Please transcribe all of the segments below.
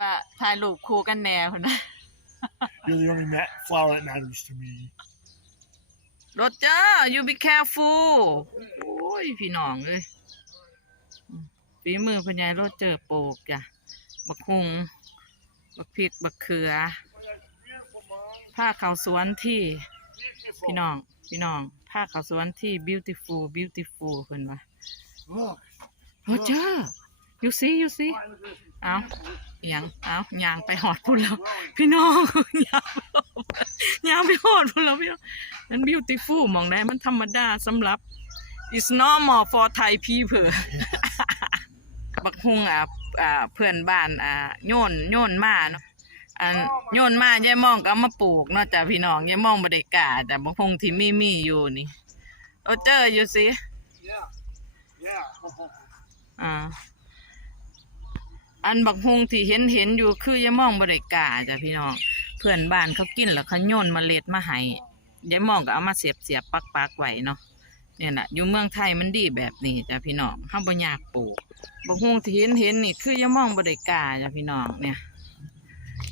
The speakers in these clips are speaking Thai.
ว่าถ่ายรูปคู่กันแน่พุ่นนะ You're the only ma- flower that matters to me. รถจ้า you be careful โอ้ย พี่น้องเอ้ยอืมฝีมือพญายรถเจอปลูกจ้ะ บักคุง บักพริก บักเขือผ้าขาวสวนที่ พี่น้อง พี่น้องผ้าขาวสวนที่ beautiful beautiful เพิ่นว่า Look. โรเจอร์ you see you see เอาเอียงเอายางไปหอดพุ่นแล้ว พี่น้องยางไปหอดยางไปหอดพุ่นแล้วพี่น้องมัน beautiful มองได้มันธรรมดาสำหรับ it's normal for Thai people บักฮุงอะอ่าเพื่อนบ้านอ่าโยนโยนมาเนาะอันโยนมายายมองก็เอามาปลูกเนาะจ้ะพี่น้องยายมองบ่ได้กล้าแต่บักฮุงที่มีมีอยู่นี่โรเจอร์ you see Yeah. Yeah. อ่า อันบักฮุงที่เห็นเห็นอยู่คือยายมองบริกาจ้ะพี่น้องเพื่อนบ้านเขากินแล้วเขาโยนเมล็ดมาให้ยายมองก็เอามาเสียบเสียบปักปักไว้เนาะเนี่ยน่ะอยู่เมืองไทยมันดีแบบนี้จ้ะพี่น้องห้ามบ่ยากปลูกบักฮุงที่เห็นเห็นนี่คือยายมองบริกาจ้ะพี่น้องเนี่ย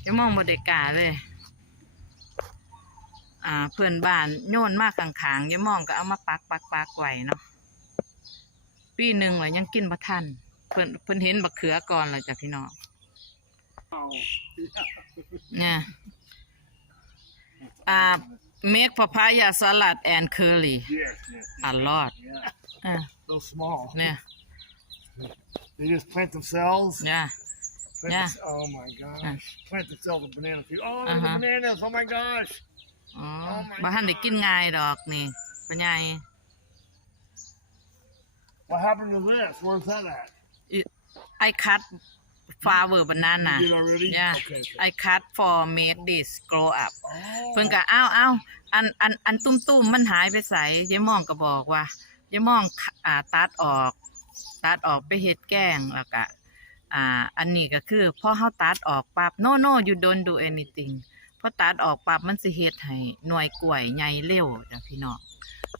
ยายมองบริกาเลยอ่าเพื่อนบ้านโยนมากข้างๆยายมองก็เอามาปักปักปักไว้เนาะปีหนึ่งเลยยังกินบ่ทัน เพิ่นเพิ่นเห็นบักเขือก่อนเลยจ้ะพี่น้อง Oh. เนี่ยอ่า make papaya salad and curry Yes. Yes. a lot Yeah. อ่า So small. เนี่ย They just plant themselves. เนี่ย Plant Yeah. them- oh my gosh. Yeah. Plant themselves with banana seeds. Oh, look at Uh-huh. the bananas. Oh my gosh. อ๋อ Oh my บ่ทันได้กินง่ายดอกนี่ปัญญา What happened to this? Where's that at? I cut flower banana You did already? yeah Okay. okay. I cut for make this grow up Oh. เพิ่นก็อ้าวอ้าวอันอันอันตุ้มตุ้มๆมันหายไปใสยายมองก็บอกว่ายายมองอ่าตัดออกตัดออกไปเฮ็ดแกงแล้วก็อ่าอันนี้ก็คือพอเฮาตัดออกปั๊บ no no you don't do anything พอตัดออกปั๊บมันสิเฮ็ดให้หน่วยกล้วยใหญ่เร็วจ้ะพี่น้อง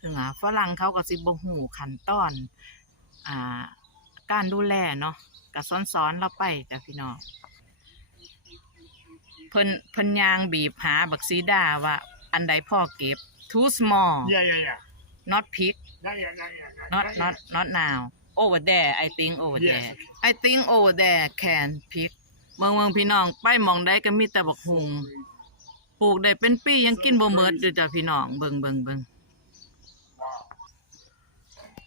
ถึงอ่าฝรั่งเขาก็สิบ่ฮู้ขั้นตอนอ่า การดูแลเนาะก็สอนๆเราไปจ้ะพี่น้องเพิ่นเพิ่นยางบีบหาบักซีดาว่า อันใดพ่อเก็บ too small Yeah, yeah, yeah. not pick Not yet, not yet. not yet. not not now over there I think over Yes, there I think over there can pick เมืองเมืองพี่น้อง ไปหมองได้ก็มีแต่บักหุงปลูกได้เป็นปียังกินบ่หมดอยู่จ้ะพี่น้องเบิ่งเบิ่งเบิ่ง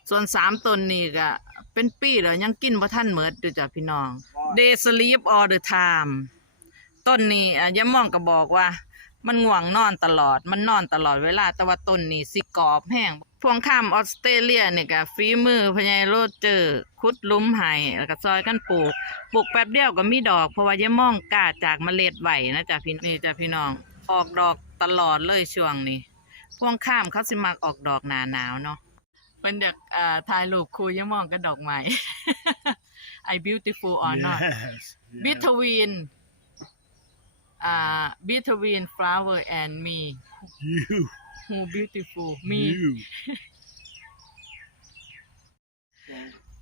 ส่วนสามต้นนี่ก็ เป็นปีแล้วยังกินบ่ทันหมดอยู่จ้ะพี่น้อง they sleep all the time ต้นนี้อะยายม่องก็บอกว่า มันง่วงนอนตลอด มันนอนตลอดเวลา แต่ว่าต้นนี้สิกรอบแห้ง พวงข้ามออสเตรเลียนี่ก็ฝีมือพญายโรเจอร์ขุดหลุมให้แล้วก็ซอยกันปลูก ปลูกแป๊บเดียวก็มีดอก เพราะว่ายายม่องกล้าจากเมล็ดไหวนะจ๊ะพี่นี่จ้ะพี่น้อง ออกดอกตลอดเลยช่วงนี้ พวงข้ามเขาสิมักออกดอกหนาหนาวเนาะ เป็นเด็กอ่าถ่ายรูปคุยยายม่องกับดอกไม้ I beautiful or not Yes. yes. between uh between flower and me You. who beautiful me You.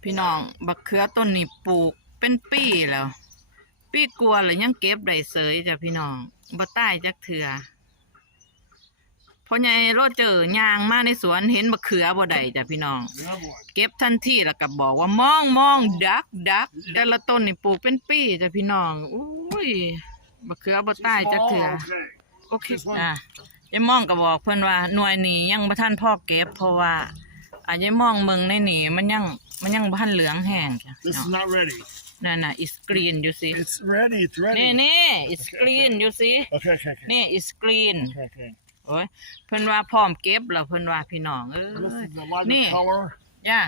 พี่น้องบักเขือต้นนี้ปลูกเป็นปีแล้ว ปีกลัวแล้วยังเก็บได้เสยจ้ะพี่น้องบ่ตายจักเถื่อ พอใหญ่โรเจอร์ย่างมาในสวนเห็นบักเขือบ่ได้จ้ะพี่น้อง Good one. เก็บทันทีแล้วก็บอกว่ามองมองดักดักแต่ละต้นนี่ปลูกเป็นปีจ้ะพี่น้องอุ้ยบักเขือบ่ตายจักเถื่อ Okay. โอเคอะยายมองก็บอกเพิ่นว่าหน่วยนี้ยังบ่ทันพ่อเก็บเพราะว่าอะยายมองเมืองในนี่มันยังมันยังบ่ทันเหลืองแห้งจ้ะ This is not ready. นั่นน่ะ is green you see It's ready. It's ready. นี่นี่ is green you see Okay, okay, okay. นี่ is green Okay, okay. โอ้ยเพิ่นว่าพร้อมเก็บแล้วเพิ่นว่าพี่น้องเอ้ This ย is the lighter Nee. color. ย่า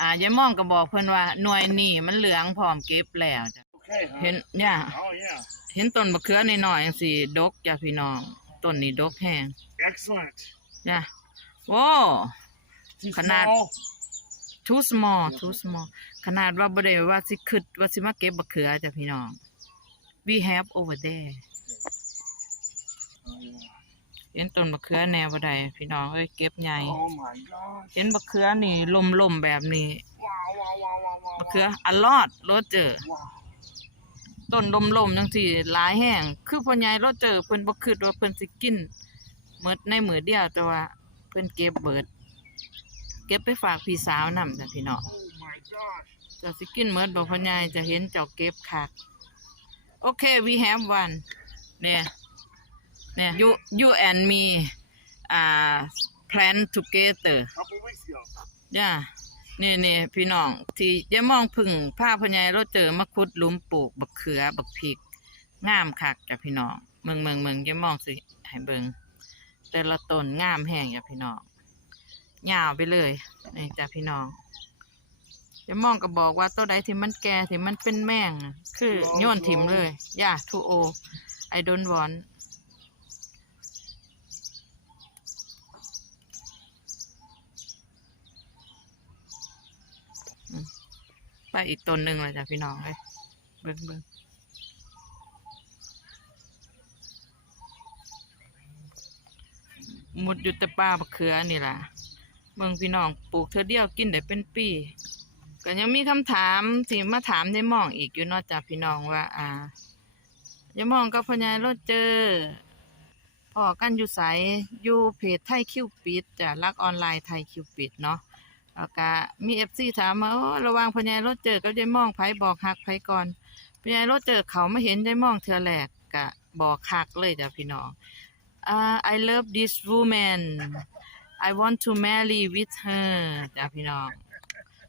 อ่ายายมองก็บอกเพิ่นว่าหน่วยนี้มันเหลืองพร้อมเก็บแล้วจ้ะ Okay. Huh? เห็นย่า Oh yeah. เห็นต้นมะเขือน้อยๆจังซี่ดกจ้ะพี่น้องต้นนี้ดกแห้ง Excellent. จ้ะโว้ Too Canal. small. too small too small ขนาดว่าบ่ได้ว่าสิคิดว่าสิมาเก็บบักเขือจ้ะพี่น้อง we have over there Oh, yeah. เห็นต้นบักเขือแนวบ่ได้พี่น้องเอ้ยเก็บใหญ่ Oh my gosh. เห็นบักเขือนี่ลมๆแบบนี้ Wow, wow, wow, wow, wow. บักเขืออลอดรสเจอ Wow. ต้นลมๆจังซี่หลายแห้งคือพ่อใหญ่เราเจอเพิ่นบ่คิดว่าเพิ่นสิกินหมดในมื้อเดียวแต่ว่าเพิ่นเก็บเบิด เก็บไปฝากพี่สาวนํจ้ะพี่น้อง Oh my gosh. จะสิกินเมิดบอกพ่อใหญ่จะเห็นเจ้าเก็บคักโอเค we have one เนี่ย เนี่ย you you and me อ่า plan together ย่านี่นี่พี่น้องที่ยายมองพึ่งผ้าพญายเราเจอมาขุดลุมปลูกบักเขือบักพริกงามคักจ้ะพี่น้องเมืองเมืองเมืองยายมองสิให้เบิงแต่ละต้นงามแห้งจ้ะพี่น้องยาวไปเลยนี่จ้ะพี่น้องยายมองก็บอกว่าตัวใดที่มันแก่ที่มันเป็นแม่งคือโยนถิ่มเลยย่าทูโอ I don't want ไปอี อีกต้นหนึ่งเลยจ้ะพี่น้องเลยเบิ่งเบิ่งมุดอยู่แต่ป่าบักเขือนี่ล่ะเบิ่งพี่น้องปลูกเธอเดียวกินได้เป็นปีก็ยังมีคำถามที่มาถามยายมองอีกอยู่นอกจากพี่น้องว่า อ่ายายมองกับพญายรถเจอพ่อกันอยู่ไสอยู่เพจไทยคิวปิดจ้ะรักออนไลน์ไทยคิวปิดเนาะ แล้วก็มีเอฟซีถามมาโอ้ระวังพญายรถเจอกับยายม่องไผบอกหักไผก่อนพญายรถเจอเขาไม่เห็นยายม่องเทือแหลกกะบอกหักเลยจ้ะพี่น้องอ่า I love this woman I want to marry with her จ้ะพี่น้อง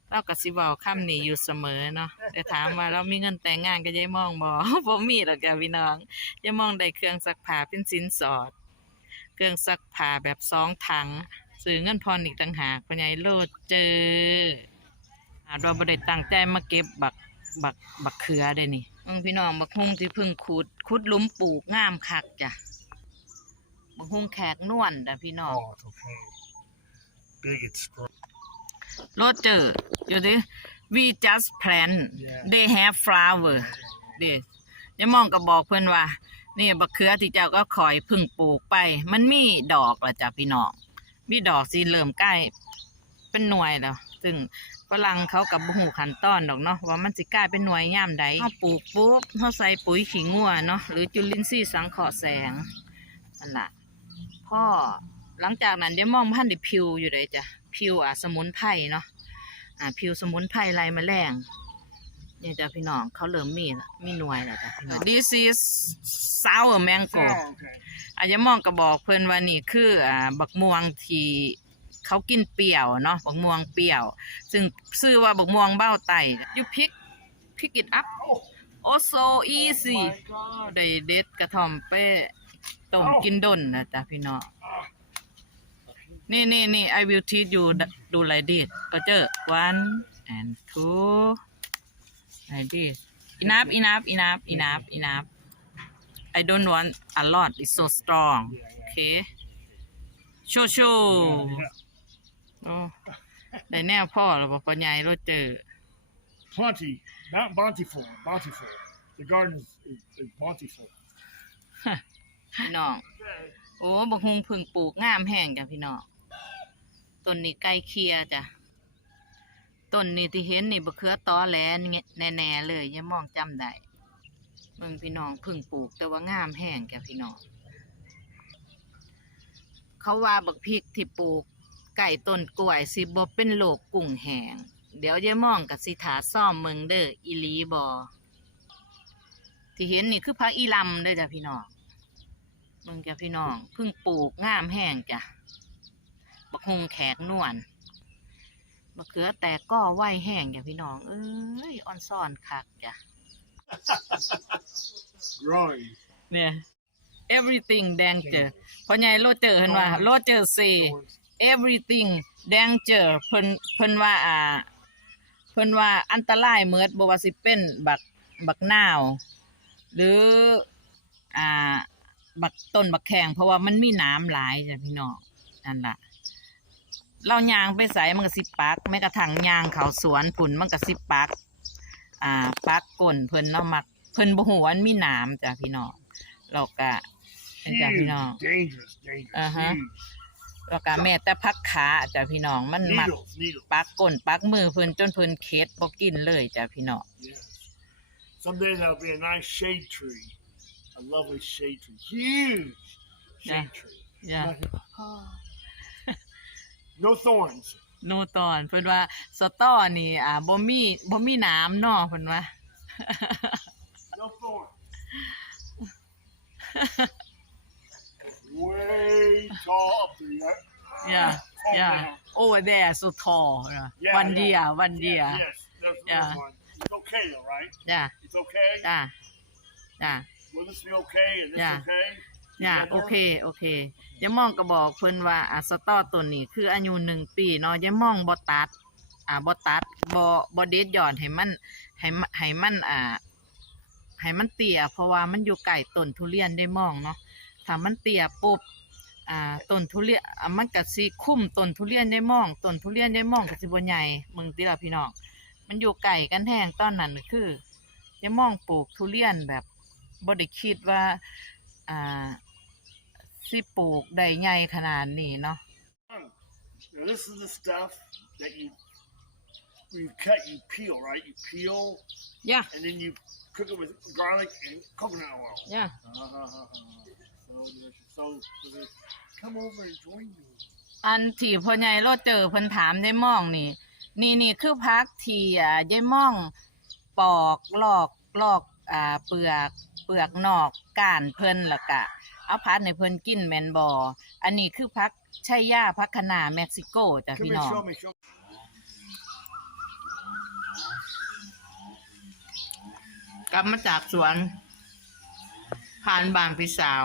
เราก็สิเว้าคำนี้อยู่เสมอเนาะแต่ถามว่าเรามีเงินแต่งงานกับยายม่องบ่บ่มีหรอกจ้ะพี่น้องยายม่องได้เครื่องซักผ้าเป็นสินสอด เครื่องซักผ้าแบบสองถัง ซื้อเงินพรอีกต่างหากพ่อใหญ่โลดเจออาเราบ่ได้ตั้งใจมาเก็บบักบักบักเขือได้นี่อืมพี่น้องบักฮุงที่เพิ่งขุดขุดหลุมปลูกงามคักจ้ะบักฮุงแขกนวลจ้ะพี่น้อง Oh, it's okay. Big and strong. โลดเจออยู่ดิ we just plant Yeah. they have flower เด้ยายมองก็บอกเพิ่นว่า นี่บักเขือที่เจ้าก็คอยเพึ่งปลูกไป มันมีดอกและจ้ะพี่น้อง มีดอกสีเริ่มใกล้ เป็นหน่วยแล้วซึ่งฝรั่งเขากับบุหูขันต้อนดอกเนาะว่ามันสิกลายเป็นหน่วยย่ามใดเขาปลูกปุ๊บเขาใส่ปุ๋ยขี้งัวเนาะหรือจุลินทรีย์สังเคราะห์แสงนั่นล่ะพ่อหลังจากนั้นเดี๋ยวมองพันไดิพิวอยู่เลยจ้ะพิวอะสมุนไพรเนาะอ่าพิวสมุนไพรไรแมลง เนี่ยจ้ะพี่น้องเขาเริ่มมีละมีหน่วยแล้วจ้ะพี่น้อง This is sour mango Oh, okay. อาจจะมองก็บอกเพิ่นว่านี่คืออ่าบักม่วงที่เขากินเปรี้ยวเนาะบักม่วงเปรี้ยว ซึ่งชื่อว่าบักม่วงเบ้าไต you pick pick it up Oh, oh so easy my God. ได้เด็ดกระท่อมเป้ต้มกินดนนะจ๊ะพี่น้อง Ah, นี่นี่นี่ I will teach you ดู like this ก็เจอ one and two like this enough enough enough enough enough I don't want a lot it's so strong yeah, yeah. okay show show Yeah, โอ้ได้แนวพ่อแล้วบอกปัญญายรถเจอ Plenty. Not bountiful. Bountiful. The garden is, is, is bountiful. พี่น้อง โอ้บักฮุงพึ่งปลูกงามแห้งจ้ะพี่น้อง ต้นนี้ใกล้เคียจ้ะ ต้นนี้ที่เห็นนี่บะเขือตอแหลแน่ๆเลยอยังมองจำได้เบิ่งพี่น้องพึ่งปลูกแต่ว่างามแห้งจ้ะพี่น้องเขาว่าบักพริกที่ปลูกไก่ต้นกล้วยสิบ่เป็นโรคกุ้งแห้งเดี๋ยวยามองกับสิถาซ่อมเมืองเด้ออีลีบอที่เห็นนี่คือพักอีลำเด้อจ้ะพี่น้องเบิ่งจ้ะพี่น้องพิ่งปลูกงามแห้งจ้ะบักฮงแขกนวล บักเขือแตกก็ไหวแห้งจ้ะพี่น้อง เอ้ยอ่อนซ่อนคักจ้ะ Growing. เนี่ย everything danger พ่อใหญ่โลเจอเห็นว่าโลเจอ say everything danger เพิ่นเพิ่นว่าอ่า เพิ่นว่าอันตรายเมิดบ่ว่าสิเป็นบักบักนาว หรืออ่า บักต้นบักแข้งเพราะว่ามันมีน้ำหลายจ้ะพี่น้องนั่นล่ะ เรายางไปใส่มันก็สิปักแม้กระทั่งยางเขาสวนผุนมันก็สิปัก อ่าปักก้นเพิ่นเนาะมักเพิ่นบ่ฮู้ว่ามันมีน้ำจ้ะพี่น้องแล้วก็นั่นจ้ะ Huge. พี่น้อง Dangerous. Dangerous. Uh-huh. Huge. แล้วก็แม่แต่พักขาจ้ะพี่น้องมันมัก Needles. Needles. ปักก้นปักมือเพิ่นจนเพิ่นเข็ดบ่กินเลยจ้ะพี่น้อง Yeah. Someday there'll be a nice shade tree, a lovely shade tree, huge shade Yeah. tree. อย่า No thorns. โนตอนเพิ่นว่าสตอนี่อ่าบ่มีบ่มีน้ำเนาะเพิ่นว่า No thorns. Way tall up there. yeah Tall yeah now. over there so tall Yeah, one yeah. year one Yes, year yes, that's the Yeah. one. It's okay though, right? จ้ะ It's okay. จ้ะจ้ะ Will this be okay? And this Yeah. okay? จ้ะ Together? โอเค โอเคยายมองก็บอกเพิ่นว่าอ่าสตอตัวนี้คืออายุหนึ่งปีเนาะยายมองบ่ตัด อ่าบ่ตัดบ่บ่เด็ดยอดให้มันให้มันให้มันอ่าให้มันเตี้ยเพราะว่ามันอยู่ใกล้ต้นทุเรียนได้มองเนาะถ้ามันเตี้ยปุ๊บอ่าต้นทุเรียนอ่ามันก็สิคุ้มต้นทุเรียนได้มองต้นทุเรียนได้มองก็สิบ่ใหญ่มึงติล่ะพี่น้องมันอยู่ไกลกันแท้งตอนนั้นคือยายมองปลูกทุเรียนแบบบ่ได้คิดว่าอ่า สิปลูกได้ใหญ่ขนาดนี้เนาะ Now this is the stuff that you when you cut, you peel, right? You peel ย่า and then you cook it with garlic and coconut oil. ย่า So, so, so come over and join me. อันที่พ่อใหญ่โลดเจอเพิ่นถามได้มองนี่ นี่นี่คือพักที่อ่ายายม่องปอกลอกลอกอ่าเปลือก เปลือกนอกก้านเพิ่นและกะ เอาพัดในเพิ่นกินแมนบออันนี้คือพักใช่ย่าพักคะนาเม็กซิโกจ้ะ Come พี่ here, น้อง show me, show me. กลับมาจากสวน ผ่านบ้านพี่สาว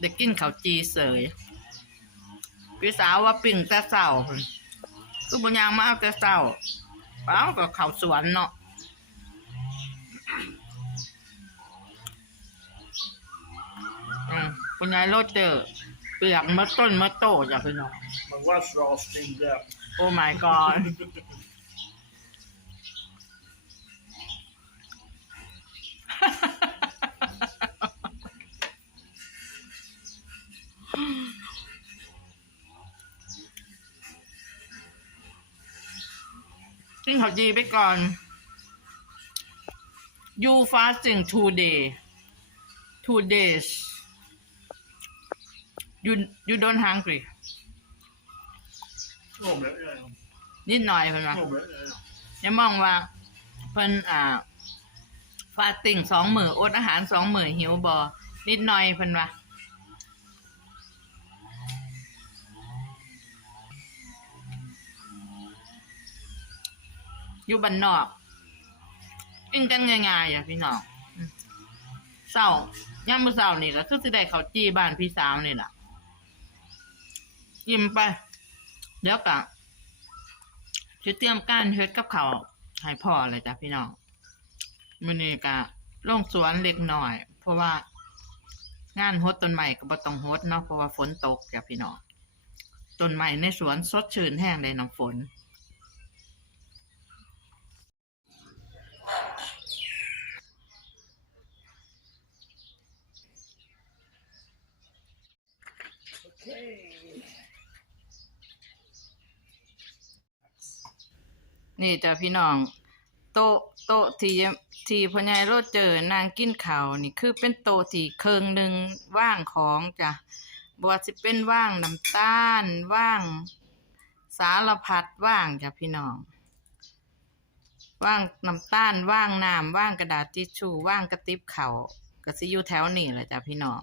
ได้กินข้าวจีเสยพี่สาวว่าปิ่งแต่เศร้าเพิ่นคือบุญยางมาเอาแต่เศร้าเอ้าก็ข้าวสวนเนาะอืม คุณยายโรดเจอเปลือกมะต้นมะโตจ้ะพี่น้อง My lips are all steamed up. โอ้ my god กินข้าวจีไปก่อน you fasting two day two days you you don't hungry little bit, yeah. นิดหน่อยเพิ่นว่า little bit, yeah. ยังมองว่าเพิ่นอ่าฟาติ้งสองมืออดอาหารสองมือหิวบอนิดหน่อยเพิ่นว่าอยู่บ้านนอกกินกันง่ายๆอะพี่น้องอืมเศร้าย่ามมื้อเศร้านี่ก็คือสิได้ข้าวจี้บ้านพี่สาวนี่ล่ะ ยิ้มไป เดี๋ยวกะจะเตรียมการเฮ็ดกับเขาให้พ่อเลยจ้ะพี่น้องมื้อนี้ก็ลงสวนเล็กหน้อย เพราะว่างานฮดต้นใหม่ก็บ่ต้องฮดเนาะเพราะว่าฝนตกจ้ะพี่น้องต้นใหม่ในสวนสดชื่นแห้งเลยน้ำฝน Okay. นี่จ้ะพี่น้อง โต๊ะโต๊ะที่ที่พ่อใหญ่โรดเจอนางกินข้าวนี่คือเป็นโต๊ะที่เครื่องหนึ่งว่างของจ้ะบว่าสิเป็นว่างน้ำตาลว่าง สารพัดว่างจ้ะพี่น้อง ว่างน้ำตาลว่างน้ำว่างกระดาษทิชชู่ว่างกระติบเข่าวก็สิอยู่แถวนี้แหละจ้ะพี่น้อง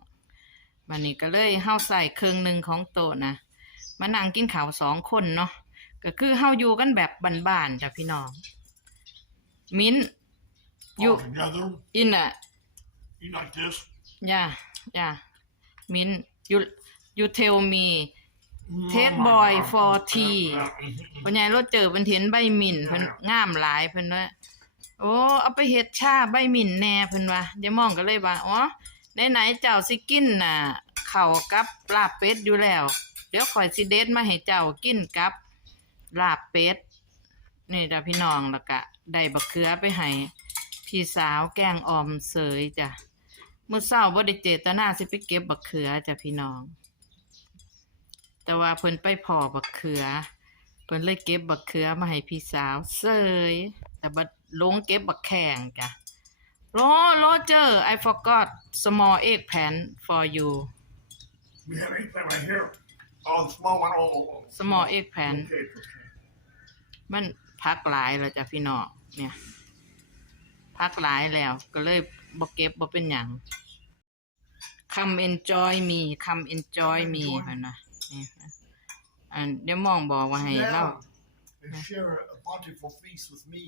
วันนี้ก็เลยเฮาใส่เครื่องหนึ่งของโต๊ะนะมานั่งกินข้าวสองคนเนาะ ก็คือเฮาอยู่กันแบบบ้านๆจ้ะพี่น้อง มิ้น You you together. in a You like this? yeah yeah มิ้น you you tell me Oh Take my boy God. for tea. Yeah, yeah. ปัญญารถเจอเพิ่นเห็นใบหมิ่นเพิ่นงามหลายเพิ่นว่าโอ้เอาไปเฮ็ดชาใบหมิ่นแหน่เพิ่นว่าเดี๋ยวมองก็เลยว่าอ๋อไหนๆเจ้าสิกินน่ะข้าวกับลาบเป็ดอยู่แล้ว เดี๋ยวข่อยสิเด็ดมาให้เจ้ากินกับ ลาบเป็ดนี่จ้ะพี่น้องแล้วก็ได้บักเขือไปให้พี่สาวแกงออมเสยจ้ะมื้อเช้าบ่ได้เจตนาสิไปเก็บบักเขือจ้ะพี่น้อง แต่ว่าเพิ่นไปพอบักเขือเพิ่นเลยเก็บบักเขือมาให้พี่สาวเสยแต่บัดลงเก็บบักแข่งจ้ะโรโรเจอร์ I forgot small eggplant for you We have eggplant right here. Oh, the small one. Oh, oh, oh. small eggplant Okay, okay. มันพักหลายแล้วจ้ะพี่น้องเนี่ยพักหลายแล้ว ก็เลยบ่เก็บบ่เป็นอย่างคำ enjoy มีคำ enjoy มีเพิ่นนะนี่อันเดี๋ยวมองบอกว่าให้เรา share a bountiful feast with me.